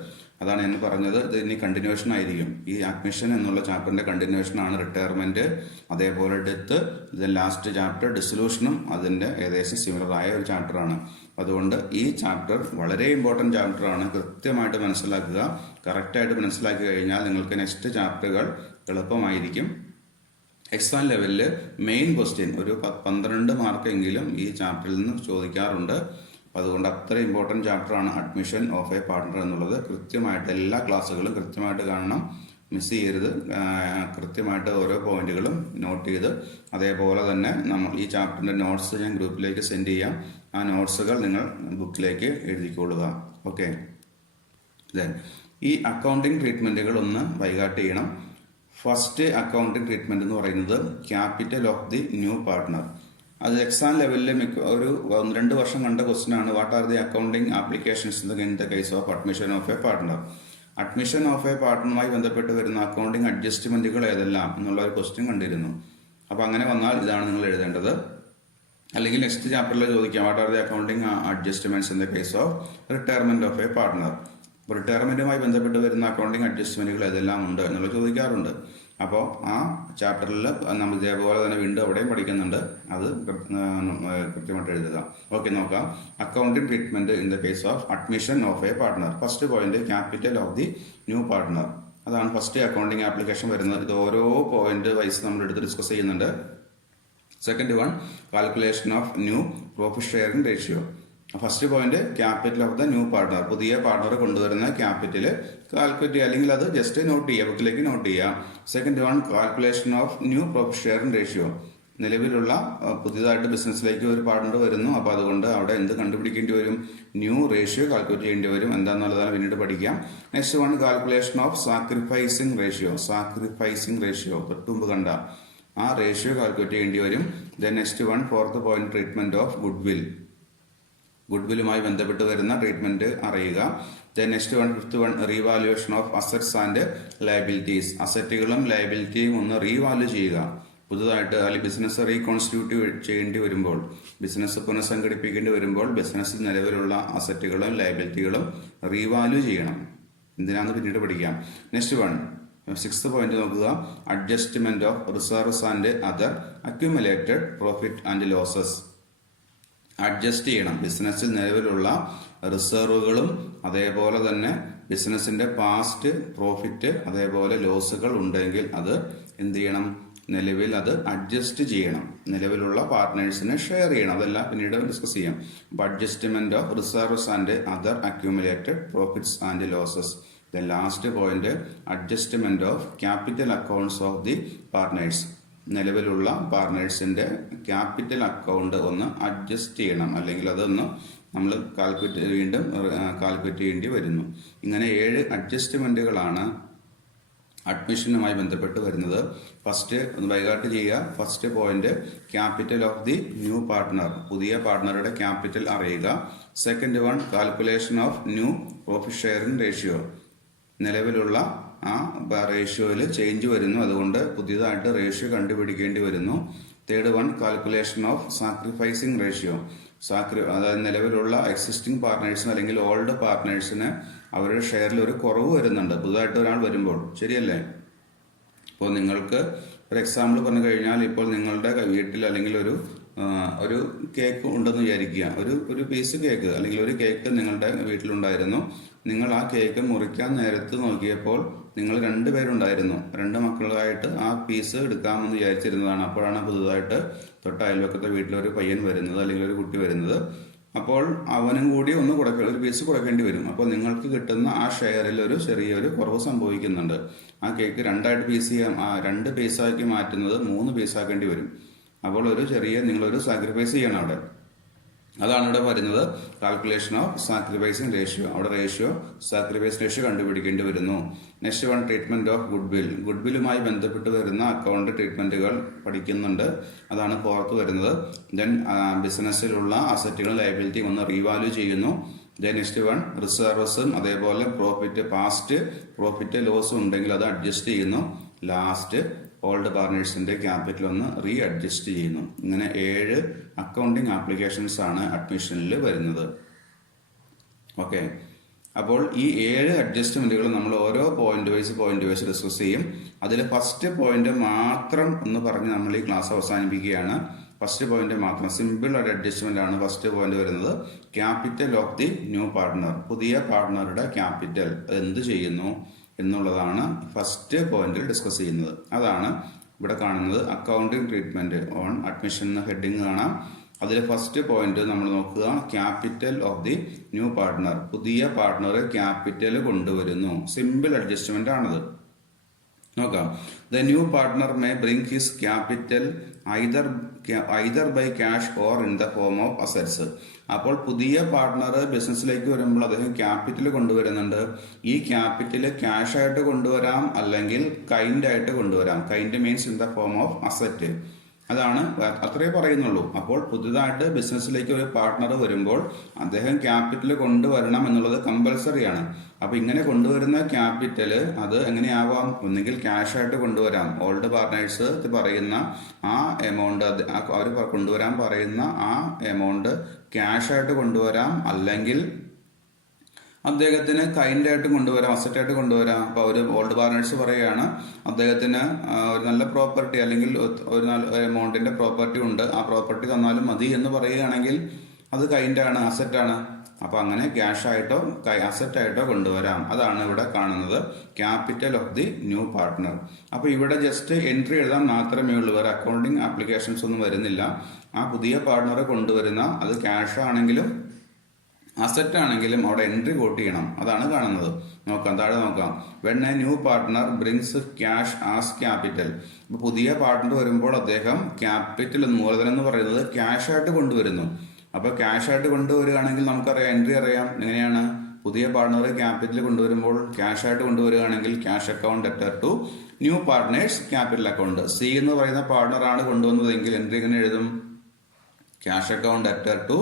അതാണ് ഞാൻ പറഞ്ഞത്. ഇത് ഇനി കണ്ടിന്യൂഷൻ ആയിരിക്കും. ഈ അഡ്മിഷൻ എന്നുള്ള ചാപ്റ്ററിന്റെ കണ്ടിന്യൂഷൻ ആണ് റിട്ടയർമെന്റ്, അതേപോലെ ഡെത്ത്. ഇത് ലാസ്റ്റ് ചാപ്റ്റർ ഡിസൊല്യൂഷനും അതിന്റെ ഏകദേശം സിമിലർ ആയ ഒരു ചാപ്റ്ററാണ്. അതുകൊണ്ട് ഈ ചാപ്റ്റർ വളരെ ഇമ്പോർട്ടൻറ്റ് ചാപ്റ്ററാണ്. കൃത്യമായിട്ട് മനസ്സിലാക്കുക. കറക്റ്റായിട്ട് മനസ്സിലാക്കി കഴിഞ്ഞാൽ നിങ്ങൾക്ക് നെക്സ്റ്റ് ചാപ്റ്ററുകൾ എളുപ്പമായിരിക്കും. എക്സാം ലെവലിൽ മെയിൻ ക്വസ്റ്റ്യൻ ഒരു 12 മാർക്കെങ്കിലും ഈ ചാപ്റ്ററിൽ നിന്ന് ചോദിക്കാറുണ്ട്. അതുകൊണ്ട് അത്ര ഇമ്പോർട്ടൻറ്റ് ചാപ്റ്ററാണ് അഡ്മിഷൻ ഓഫ് എ പാർട്ണർ എന്നുള്ളത്. കൃത്യമായിട്ട് എല്ലാ ക്ലാസ്സുകളും കൃത്യമായിട്ട് കാണണം. മിസ് ചെയ്യരുത്. കൃത്യമായിട്ട് ഓരോ പോയിന്റുകളും നോട്ട് ചെയ്ത്, അതേപോലെ തന്നെ നമ്മൾ ഈ ചാപ്റ്ററിൻ്റെ നോട്ട്സ് ഞാൻ ഗ്രൂപ്പിലേക്ക് സെൻഡ് ചെയ്യാം. ആ നോട്ട്സുകൾ നിങ്ങൾ ബുക്കിലേക്ക് എഴുതിക്കൊള്ളുക. ഓക്കെ. ഈ അക്കൗണ്ടിങ് ട്രീറ്റ്മെൻറ്റുകൾ ഒന്ന് വൈകാട്ട് ചെയ്യണം. ഫസ്റ്റ് അക്കൗണ്ടിങ് ട്രീറ്റ്മെൻറ്റ് എന്ന് പറയുന്നത് capital of the new partner. അത് എക്സാം ലെവലിൽ ഒരു 1-2 വർഷം കണ്ട ക്വസ്റ്റ്യൻ ആണ്. What are the accounting applications in the case of admission of a partner. Admission of a പാർട്ട്ണറുമായി ബന്ധപ്പെട്ട് വരുന്ന അക്കൗണ്ടിങ് അഡ്ജസ്റ്റ്മെന്റുകൾ ഏതെല്ലാം എന്നുള്ള ഒരു ക്വസ്റ്റ്യൻ കണ്ടിരുന്നു. അപ്പോൾ അങ്ങനെ വന്നാൽ ഇതാണ് നിങ്ങൾ എഴുതേണ്ടത്. അല്ലെങ്കിൽ നെക്സ്റ്റ് ചാപ്റ്ററിൽ ചോദിക്കാം, what are the accounting adjustments in the case of retirement of a partner. റിട്ടയർമെന്റുമായി ബന്ധപ്പെട്ട് വരുന്ന അക്കൗണ്ടിങ് അഡ്ജസ്റ്റ്മെന്റുകൾ ഏതെല്ലാം ഉണ്ട് എന്നുള്ളത് ചോദിക്കാറുണ്ട്. അപ്പോൾ ആ ചാപ്റ്ററിൽ നമ്മൾ ഇതേപോലെ തന്നെ വീണ്ടും അവിടെയും പഠിക്കുന്നുണ്ട്, അത് കൃത്യമായിട്ട് എഴുതുക. ഓക്കെ, നോക്കാം. Accounting treatment in the case of admission of a partner. First point, capital of the new partner. അതാണ് ഫസ്റ്റ് അക്കൗണ്ടിങ് ആപ്ലിക്കേഷൻ വരുന്നത്. ഇത് ഓരോ പോയിന്റ് വൈസ് നമ്മൾ എടുത്ത് ഡിസ്കസ് ചെയ്യുന്നുണ്ട്. Second one, calculation of new profit sharing ratio. First point, capital of the new partner. പുതിയ partner കൊണ്ടുവരുന്ന capital calculate ചെയ്യുക, അല്ലെങ്കിൽ അത് ജസ്റ്റ് നോട്ട് ചെയ്യുക, ബുക്കിലേക്ക് നോട്ട് ചെയ്യുക. Second one, calculation of new profit sharing ratio. നിലവിലുള്ള പുതിയതായിട്ട് ബിസിനസ്സിലേക്ക് ഒരു പാർട്ട്ണർ വരുന്നു, അപ്പോൾ അതുകൊണ്ട് അവിടെ എന്ത് കണ്ടുപിടിക്കേണ്ടി വരും? ന്യൂ റേഷ്യോ കാൽക്കുലേറ്റ് ചെയ്യേണ്ടി വരും. എന്താണെന്നുള്ളതാണ് പിന്നീട് പഠിക്കാം. Next one, calculation of sacrificing ratio. Sacrificing ratio തൊട്ടുമുമ്പ് കണ്ട ആ റേഷ്യോ കാൽക്കുലേറ്റ് ചെയ്യേണ്ടി വരും. Then next one, fourth point, treatment of goodwill. ഗുഡ്വില്ലുമായി ബന്ധപ്പെട്ട് വരുന്ന ട്രീറ്റ്മെന്റ് അറിയുക. Then next one, fifth one, revaluation of assets and liabilities. അസറ്റുകളും ലയബിലിറ്റിയും ഒന്ന് റീവാല്യൂ ചെയ്യുക. പുതുതായിട്ട് അല്ലെങ്കിൽ ബിസിനസ് റീകോൺസ്റ്റിറ്റ്യൂട്ട് ചെയ്യേണ്ടി വരുമ്പോൾ, ബിസിനസ് പുനഃസംഘടിപ്പിക്കേണ്ടി വരുമ്പോൾ ബിസിനസ്സിൽ നിലവിലുള്ള അസറ്റുകളും ലയബിലിറ്റികളും റീവാല്യൂ ചെയ്യണം. എന്തിനാന്ന് പിന്നീട് പഠിക്കാം. നെക്സ്റ്റ് വൺ, സിക്സ്ത് പോയിന്റ് നോക്കുക. Adjustment of reserves and other accumulated profit and losses. Adjust ചെയ്യണം. ബിസിനസ്സിൽ നിലവിലുള്ള റിസർവുകളും അതേപോലെ തന്നെ ബിസിനസിന്റെ പാസ്റ്റ് പ്രോഫിറ്റ് അതേപോലെ ലോസുകൾ ഉണ്ടെങ്കിൽ അത് എന്ത് ചെയ്യണം? നിലവിൽ അത് അഡ്ജസ്റ്റ് ചെയ്യണം. നിലവിലുള്ള പാർട്ട്നേഴ്സിനെ ഷെയർ ചെയ്യണം. അതെല്ലാം പിന്നീട് ഡിസ്കസ് ചെയ്യാം. അപ്പോൾ adjustment of reserves and other accumulated profits and losses. The last point, adjustment of capital accounts of the partners. നിലവിലുള്ള പാർട്ട്നേഴ്സിന്റെ ക്യാപിറ്റൽ അക്കൗണ്ട് ഒന്ന് അഡ്ജസ്റ്റ് ചെയ്യണം, അല്ലെങ്കിൽ അതൊന്ന് നമ്മൾ വീണ്ടും കാൽക്കുലേറ്റ് ചെയ്യേണ്ടി വരുന്നു. ഇങ്ങനെ 7 അഡ്ജസ്റ്റ്മെന്റുകളാണ് അഡ്മിഷനുമായി ബന്ധപ്പെട്ട് വരുന്നത്. ഫസ്റ്റ് ഒന്ന് ബൈകാട്ട് ചെയ്യുക. First point, capital of the new partner. പുതിയ പാർട്ട്ണറുടെ ക്യാപിറ്റൽ അറിയുക. Second one, calculation of new profit sharing ratio. നിലവിലുള്ള ആ റേഷ്യോയിൽ ചേഞ്ച് വരുന്നു, അതുകൊണ്ട് പുതിയതായിട്ട് റേഷ്യോ കണ്ടുപിടിക്കേണ്ടി വരുന്നു. Third one, calculation of sacrificing ratio. അതായത് നിലവിലുള്ള എക്സിസ്റ്റിംഗ് പാർട്ട്നേഴ്സിന് അല്ലെങ്കിൽ ഓൾഡ് പാർട്ട്നേഴ്സിന് അവരുടെ ഷെയറിൽ ഒരു കുറവ് വരുന്നുണ്ട് പുതുതായിട്ട് ഒരാൾ വരുമ്പോൾ. ശരിയല്ലേ? ഇപ്പോൾ നിങ്ങൾക്ക് ഒരു എക്സാമ്പിൾ പറഞ്ഞു കഴിഞ്ഞാൽ, ഇപ്പോൾ നിങ്ങളുടെ വീട്ടിൽ അല്ലെങ്കിൽ ഒരു കേക്ക് ഉണ്ടെന്ന് വിചാരിക്കുക. ഒരു പീസ് കേക്ക് അല്ലെങ്കിൽ ഒരു കേക്ക് നിങ്ങളുടെ വീട്ടിലുണ്ടായിരുന്നു. നിങ്ങൾ ആ കേക്ക് മുറിക്കാൻ നേരത്ത് നോക്കിയപ്പോൾ നിങ്ങൾ 2 പേരുണ്ടായിരുന്നു. 2 മക്കളായിട്ട് ആ പീസ് എടുക്കാമെന്ന് വിചാരിച്ചിരുന്നതാണ്. അപ്പോഴാണ് പുതുതായിട്ട് തൊട്ട അയൽവക്കത്തെ വീട്ടിലൊരു പയ്യൻ വരുന്നത് അല്ലെങ്കിൽ ഒരു കുട്ടി വരുന്നത്. അപ്പോൾ അവനും കൂടി ഒരു പീസ് കൊടുക്കേണ്ടി വരും. അപ്പോൾ നിങ്ങൾക്ക് കിട്ടുന്ന ആ ഷെയറിൽ ഒരു ചെറിയൊരു കുറവ് സംഭവിക്കുന്നുണ്ട്. ആ കേക്ക് 2 പീസാക്കി മാറ്റുന്നത് 3 പീസാക്കേണ്ടി വരും. അപ്പോൾ നിങ്ങളൊരു സാക്രിഫൈസ് ചെയ്യണം അവിടെ. അതാണ് ഇവിടെ പറയുന്നത് കാൽക്കുലേഷൻ ഓഫ് സാക്രിഫൈസിംഗ് റേഷ്യോ. അവിടെ സാക്രിഫൈസ് റേഷ്യോ കണ്ടുപിടിക്കേണ്ടി വരുന്നു. Next one, treatment of goodwill. ഗുഡ്വില്ലുമായി ബന്ധപ്പെട്ട് വരുന്ന അക്കൗണ്ട് ട്രീറ്റ്മെന്റുകൾ പഠിക്കുന്നുണ്ട്. അതാണ് പുറത്ത് വരുന്നത്. ദെൻ ബിസിനസ്സിലുള്ള അസറ്റുകളും ലയബിലിറ്റിയും ഒന്ന് റീവാല്യൂ ചെയ്യുന്നു. ദെൻ നെക്സ്റ്റ് വൺ, റിസർവ്സും അതേപോലെ പാസ്റ്റ് പ്രോഫിറ്റ് ലോസും ഉണ്ടെങ്കിൽ അത് അഡ്ജസ്റ്റ് ചെയ്യുന്നു. ലാസ്റ്റ്, ഓൾഡ് പാർട്ട്നേഴ്സിന്റെ ക്യാപിറ്റൽ ഒന്ന് റീ അഡ്ജസ്റ്റ് ചെയ്യുന്നു. ഇങ്ങനെ 7 അക്കൗണ്ടിങ് ആപ്ലിക്കേഷൻസ് ആണ് അഡ്മിഷനിൽ വരുന്നത്. ഓക്കെ, അപ്പോൾ ഈ 7 അഡ്ജസ്റ്റ്മെന്റുകൾ നമ്മൾ ഓരോ പോയിന്റ് വൈസ് ഡിസ്കസ് ചെയ്യും. അതിൽ ഫസ്റ്റ് പോയിന്റ് മാത്രം ഒന്ന് പറഞ്ഞ് നമ്മൾ ഈ ക്ലാസ് അവസാനിപ്പിക്കുകയാണ്. ഫസ്റ്റ് പോയിന്റ് മാത്രം, സിമ്പിൾ ഒരു അഡ്ജസ്റ്റ്മെന്റ് ആണ് ഫസ്റ്റ് പോയിന്റ് വരുന്നത്. Capital of the new partner. പുതിയ പാർട്ട്ണറുടെ ക്യാപിറ്റൽ എന്ത് ചെയ്യുന്നു എന്നുള്ളതാണ് ഫസ്റ്റ് പോയിന്റിൽ ഡിസ്കസ് ചെയ്യുന്നത്. അതാണ് ഇവിടെ കാണുന്നത് അക്കൗണ്ടിങ് ട്രീറ്റ്മെന്റ് ഓൺ അഡ്മിഷൻ എന്ന ഹെഡിങ് കാണാം. അതിൽ ഫസ്റ്റ് പോയിന്റ് നമ്മൾ നോക്കുക, capital of the new partner. പുതിയ പാർട്ട്ണർ ക്യാപിറ്റൽ കൊണ്ടുവരുന്നു. സിമ്പിൾ അഡ്ജസ്റ്റ്മെന്റ് ആണത്. നോക്കാം. The new partner may bring his capital either by cash or in the form of assets. അപ്പോൾ പുതിയ പാർട്ട്ണർ ബിസിനസ്സിലേക്ക് വരുമ്പോൾ അദ്ദേഹം ക്യാപിറ്റൽ കൊണ്ടുവരുന്നുണ്ട്. ഈ ക്യാപിറ്റൽ ക്യാഷ് ആയിട്ട് കൊണ്ടുവരാം, അല്ലെങ്കിൽ കൈൻഡ് ആയിട്ട് കൊണ്ടുവരാം. Kind means in the form of asset. അതാണ് അത്രേ പറയുന്നുള്ളൂ. അപ്പോൾ പുതുതായിട്ട് ബിസിനസ്സിലേക്ക് ഒരു പാർട്ട്ണർ വരുമ്പോൾ അദ്ദേഹം ക്യാപിറ്റൽ കൊണ്ടുവരണം എന്നുള്ളത് കമ്പൽസറിയാണ്. അപ്പോൾ ഇങ്ങനെ കൊണ്ടുവരുന്ന ക്യാപിറ്റൽ അത് എങ്ങനെയാവാം? ഒന്നുകിൽ ക്യാഷ് ആയിട്ട് കൊണ്ടുവരാം. ഓൾഡ് പാർട്ട്നേഴ്സ് പറയുന്ന ആ എമൗണ്ട്, അവർ കൊണ്ടുവരാൻ പറയുന്ന ആ എമൗണ്ട് ക്യാഷ് ആയിട്ട് കൊണ്ടുവരാം, അല്ലെങ്കിൽ അദ്ദേഹത്തിന് കൈൻഡായിട്ട് കൊണ്ടുവരാം, അസറ്റായിട്ട് കൊണ്ടുവരാം. അപ്പോൾ ഒരു ഓൾഡ് പാർട്ട്നേഴ്സ് പറയുകയാണ് അദ്ദേഹത്തിന് ഒരു നല്ല പ്രോപ്പർട്ടി അല്ലെങ്കിൽ ഒരു നല്ല എമൗണ്ടിന്റെ പ്രോപ്പർട്ടി ഉണ്ട്, ആ പ്രോപ്പർട്ടി തന്നാലും മതി എന്ന് പറയുകയാണെങ്കിൽ അത് കൈൻഡാണ്, അസറ്റാണ്. അപ്പോൾ അങ്ങനെ ക്യാഷ് ആയിട്ടോ അസറ്റായിട്ടോ കൊണ്ടുവരാം. അതാണ് ഇവിടെ കാണുന്നത് capital of the new partner. അപ്പോൾ ഇവിടെ ജസ്റ്റ് എൻട്രി എഴുതാൻ മാത്രമേ ഉള്ളൂ, വേറെ അക്കൗണ്ടിങ് ആപ്ലിക്കേഷൻസ് ഒന്നും വരുന്നില്ല. ആ പുതിയ പാർട്ട്ണറെ കൊണ്ടുവരുന്ന അത് ക്യാഷ് ആണെങ്കിലും അസറ്റ് ആണെങ്കിലും അവിടെ എൻട്രി കോട്ട് ചെയ്യണം. അതാണ് കാണുന്നത്. നോക്കാം, താഴെ നോക്കാം. When a new partner brings cash as capital. ഇപ്പൊ പുതിയ പാർട്ട്ണർ വരുമ്പോൾ അദ്ദേഹം ക്യാപിറ്റൽ മൂലധനം എന്ന് പറയുന്നത് ക്യാഷ് ആയിട്ട് കൊണ്ടുവരുന്നു. അപ്പൊ ക്യാഷ് ആയിട്ട് കൊണ്ടുവരികയാണെങ്കിൽ നമുക്കറിയാം, എൻട്രി അറിയാം. എങ്ങനെയാണ്? പുതിയ പാർട്ട്ണർ ക്യാപിറ്റൽ കൊണ്ടുവരുമ്പോൾ ക്യാഷ് ആയിട്ട് കൊണ്ടുവരികയാണെങ്കിൽ cash account debtor to new partners capital account. C എന്ന് പറയുന്ന പാർട്ട്ണർ ആണ് കൊണ്ടുവന്നതെങ്കിൽ എൻട്രി എങ്ങനെ എഴുതും? Cash account debtor to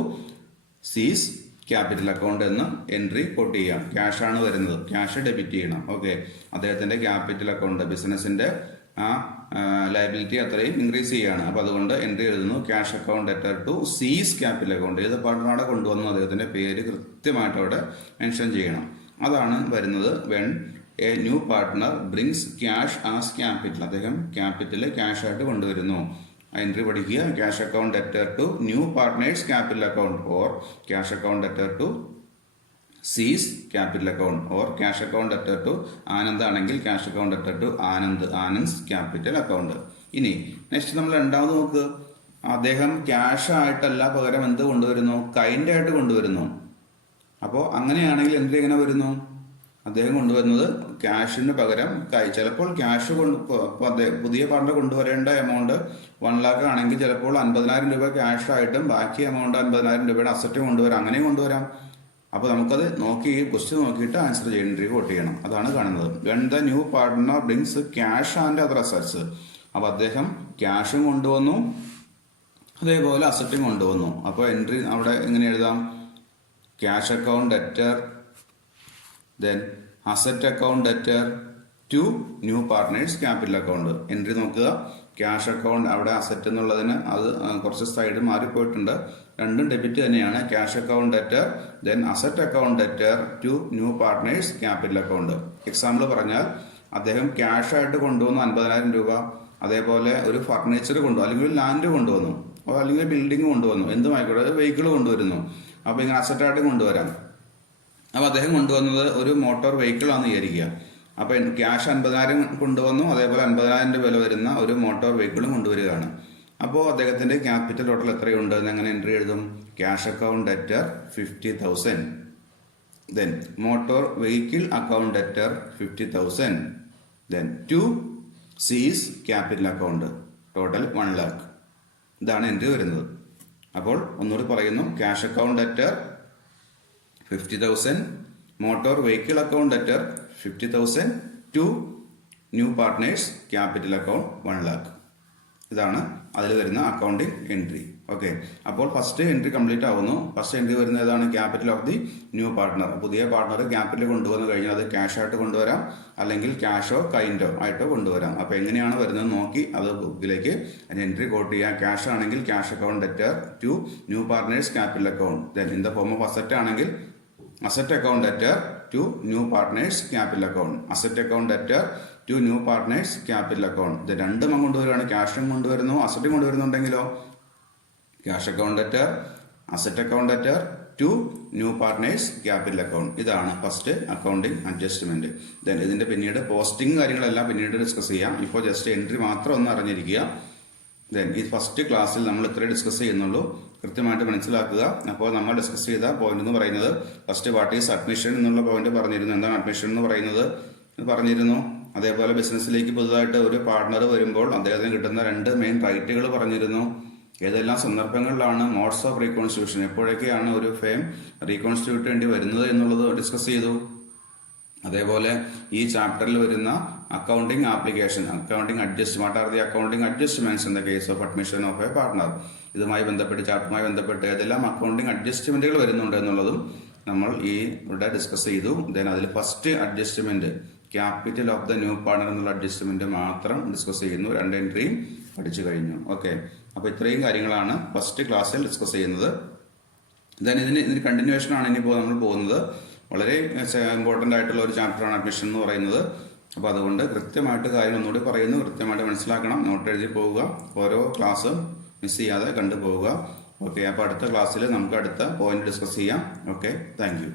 C's capital account എന്ന് എൻട്രി കോട്ട് ചെയ്യാം. ക്യാഷ് ആണ് വരുന്നത്, ക്യാഷ് ഡെബിറ്റ് ചെയ്യണം. ഓക്കെ, അദ്ദേഹത്തിന്റെ ക്യാപിറ്റൽ അക്കൗണ്ട് ബിസിനസിന്റെ ആ ലയബിലിറ്റി അത്രയും ഇൻക്രീസ് ചെയ്യാണ്. അപ്പൊ അതുകൊണ്ട് എൻട്രി എഴുതുന്നു cash account debtor to C's capital account. ഏത് പാർട്ട്ണറാണ് കൊണ്ടുവന്നു അദ്ദേഹത്തിന്റെ പേര് കൃത്യമായിട്ട് അവിടെ മെൻഷൻ ചെയ്യണം. അതാണ് വരുന്നത് when a new partner brings cash as capital. അദ്ദേഹം ക്യാപിറ്റൽ ക്യാഷ് ആയിട്ട് കൊണ്ടുവരുന്നു. എൻട്രി പഠിക്കുക. Cash account debtor to new partners capital account or cash account debtor to C's capital account or cash account debtor to Anand ആണെങ്കിൽ cash account debtor to Anand's capital account. ഇനി next നമ്മൾ രണ്ടാമത് നോക്ക്. അദ്ദേഹം cash ആയിട്ടല്ല, പകരം എന്ത് കൊണ്ടുവരുന്നു? കൈൻഡ് ആയിട്ട് കൊണ്ടുവരുന്നു. അപ്പോൾ അങ്ങനെയാണെങ്കിൽ എൻട്രി എങ്ങനെ വരുന്നു? അദ്ദേഹം കൊണ്ടുവരുന്നത് ക്യാഷിന് പകരം ചിലപ്പോൾ ക്യാഷ് പുതിയ പാർട്ണർ കൊണ്ടുവരേണ്ട എമൗണ്ട് 1 lakh ആണെങ്കിൽ ചിലപ്പോൾ 50,000 രൂപ ക്യാഷ് ആയിട്ടും ബാക്കി എമൗണ്ട് 50,000 രൂപയുടെ അസറ്റ് കൊണ്ടുവരാം. അങ്ങനെയും കൊണ്ടുവരാം. അപ്പോൾ നമുക്കത് നോക്കി ക്വസ്റ്റ്യൻ നോക്കിയിട്ട് ആൻസർ ചെയ്യണം, എൻട്രി കോട്ട് ചെയ്യണം. അതാണ് കാണുന്നത്. When the new partner brings cash and other assets. അപ്പോൾ അദ്ദേഹം ക്യാഷും കൊണ്ടുവന്നു, അതേപോലെ അസറ്റും കൊണ്ടുവന്നു. അപ്പോൾ എൻട്രി അവിടെ എങ്ങനെ എഴുതാം? Cash account debtor then asset account debtor to new partners capital account. Entry നോക്കുക. ക്യാഷ് അക്കൗണ്ട് അവിടെ അസറ്റ് എന്നുള്ളതിന് അത് കുറച്ച് സൈഡ് മാറിപ്പോയിട്ടുണ്ട്. രണ്ടും ഡെബിറ്റ് തന്നെയാണ്. Cash account debtor then asset account debtor to new partners capital account. Example പറഞ്ഞാൽ അദ്ദേഹം ക്യാഷ് ആയിട്ട് കൊണ്ടുവന്നു 50,000 രൂപ, അതേപോലെ ഒരു ഫർണിച്ചർ കൊണ്ടുവന്നു, അല്ലെങ്കിൽ ഒരു ലാൻഡ് കൊണ്ടുവന്നു, അല്ലെങ്കിൽ ബിൽഡിംഗ് കൊണ്ടുവന്നു, എന്തുമായിക്കോട്ടെ, വെഹിക്കിൾ കൊണ്ടുവരുന്നു. അപ്പോൾ ഇങ്ങനെ അസറ്റായിട്ട് കൊണ്ടുവരാം. അപ്പോൾ അദ്ദേഹം കൊണ്ടുവന്നത് ഒരു മോട്ടോർ വെഹിക്കിൾ ആണെന്ന് വിചാരിക്കുക. അപ്പോൾ ക്യാഷ് 50,000 കൊണ്ടുവന്നു, അതേപോലെ 50,000 വില വരുന്ന ഒരു മോട്ടോർ വെഹിക്കിളും കൊണ്ടുവരികയാണ്. അപ്പോൾ അദ്ദേഹത്തിന്റെ ക്യാപിറ്റൽ ടോട്ടൽ എത്രയുണ്ട് എന്ന് എങ്ങനെ എൻട്രി എഴുതും? Cash account debtor 50,000, then motor vehicle account debtor 50,000, then to C's capital account total 1 lakh. ഇതാണ് എൻട്രി വരുന്നത്. അപ്പോൾ ഒന്നുകൂടി പറയുന്നു. Cash account debtor 50,000, motor vehicle account debtor 50,000 to new partners capital account 1 lakh. ഇതാണ് അതിൽ വരുന്ന അക്കൗണ്ടിങ് എൻട്രി. ഓക്കെ, അപ്പോൾ first entry complete ആവുന്നു. ഫസ്റ്റ് എൻട്രി വരുന്ന ഏതാണ്? Capital of the new partner. പുതിയ പാർട്ട്ണർ ക്യാപിറ്റൽ കൊണ്ടുവന്നു കഴിഞ്ഞാൽ അത് ക്യാഷ് ആയിട്ട് കൊണ്ടുവരാം, അല്ലെങ്കിൽ ക്യാഷോ കൈൻഡോ ആയിട്ടോ കൊണ്ടുവരാം. അപ്പോൾ എങ്ങനെയാണ് വരുന്നത് നോക്കി അത് ബുക്കിലേക്ക് എൻട്രി കോട്ട് ചെയ്യാം. ക്യാഷ് ആണെങ്കിൽ cash account debtor to new partners capital account. Then in the form of asset ആണെങ്കിൽ asset account debtor to new partners capital account. Asset account debtor to new partners capital account. ഇത് രണ്ടും കൊണ്ടുവരികയാണ്. ക്യാഷും കൊണ്ടുവരുന്നു, അസറ്റും കൊണ്ടുവരുന്നുണ്ടെങ്കിലോ cash account debtor, asset account debtor to new partners capital account. ഇതാണ് first accounting adjustment. Then ഇതിന്റെ പിന്നീട് പോസ്റ്റിംഗ് കാര്യങ്ങളെല്ലാം പിന്നീട് ഡിസ്കസ് ചെയ്യാം. ഇപ്പോൾ ജസ്റ്റ് എൻട്രി മാത്രം ഒന്ന് അറിഞ്ഞിരിക്കുക. ദെൻ ഈ ഫസ്റ്റ് ക്ലാസ്സിൽ നമ്മൾ ഇത്രേ ഡിസ്കസ് ചെയ്യുന്നുള്ളൂ. കൃത്യമായിട്ട് മനസ്സിലാക്കുക. അപ്പോൾ നമ്മൾ ഡിസ്കസ് ചെയ്ത പോയിന്റ് എന്ന് പറയുന്നത് ഫസ്റ്റ് വാട്ട് ഈസ് അഡ്മിഷൻ എന്നുള്ള പോയിന്റ് പറഞ്ഞിരുന്നു. എന്താണ് അഡ്മിഷൻ എന്ന് പറയുന്നത് പറഞ്ഞിരുന്നു. അതേപോലെ ബിസിനസ്സിലേക്ക് പുതുതായിട്ട് ഒരു പാർട്ട്ണർ വരുമ്പോൾ അദ്ദേഹത്തിന് കിട്ടുന്ന 2 മെയിൻ റൈറ്റുകൾ പറഞ്ഞിരുന്നു. ഏതെല്ലാം സന്ദർഭങ്ങളിലാണ് മോഡ്സ് ഓഫ് റീകോൺസ്റ്റിറ്റ്യൂഷൻ, എപ്പോഴൊക്കെയാണ് ഒരു ഫേം റീകോൺസ്റ്റിറ്റ്യൂട്ട് വേണ്ടി വരുന്നത് എന്നുള്ളത് ഡിസ്കസ് ചെയ്തു. അതേപോലെ ഈ ചാപ്റ്ററിൽ വരുന്ന accounting application, accounting adjust, what are the accounting adjustments in the case of admission of a partner. ഇതുമായി ബന്ധപ്പെട്ട് ചാപ്റ്ററുമായി ബന്ധപ്പെട്ട് ഏതെല്ലാം അക്കൗണ്ടിങ് അഡ്ജസ്റ്റ്മെന്റുകൾ വരുന്നുണ്ട് എന്നുള്ളതും നമ്മൾ ഇവിടെ ഡിസ്കസ് ചെയ്തു. ദെൻ അതിൽ first adjustment capital of the new partner എന്നുള്ള അഡ്ജസ്റ്റ്മെന്റ് മാത്രം ഡിസ്കസ് ചെയ്യുന്നു. 2 എൻട്രിയും പഠിച്ചു കഴിഞ്ഞു. ഓക്കെ, അപ്പോൾ ഇത്രയും കാര്യങ്ങളാണ് ഫസ്റ്റ് ക്ലാസ്സിൽ ഡിസ്കസ് ചെയ്യുന്നത്. ദെൻ ഇതിന് കണ്ടിന്യൂവേഷൻ ആണ് ഇനി നമ്മൾ പോകുന്നത്. വളരെ ഇമ്പോർട്ടൻ്റ് ആയിട്ടുള്ള ഒരു ചാപ്റ്ററാണ് അഡ്മിഷൻ എന്ന് പറയുന്നത്. അപ്പോൾ അതുകൊണ്ട് കൃത്യമായിട്ട് കാര്യം ഒന്നുകൂടി പറയുന്നു, കൃത്യമായിട്ട് മനസ്സിലാക്കണം, നോട്ട് എഴുതി പോവുക, ഓരോ ക്ലാസ്സും മിസ് ചെയ്യാതെ കണ്ടുപോവുക. ഓക്കെ, അപ്പോൾ അടുത്ത ക്ലാസ്സിൽ നമുക്ക് അടുത്ത പോയിന്റ് ഡിസ്കസ് ചെയ്യാം. Okay, thank you.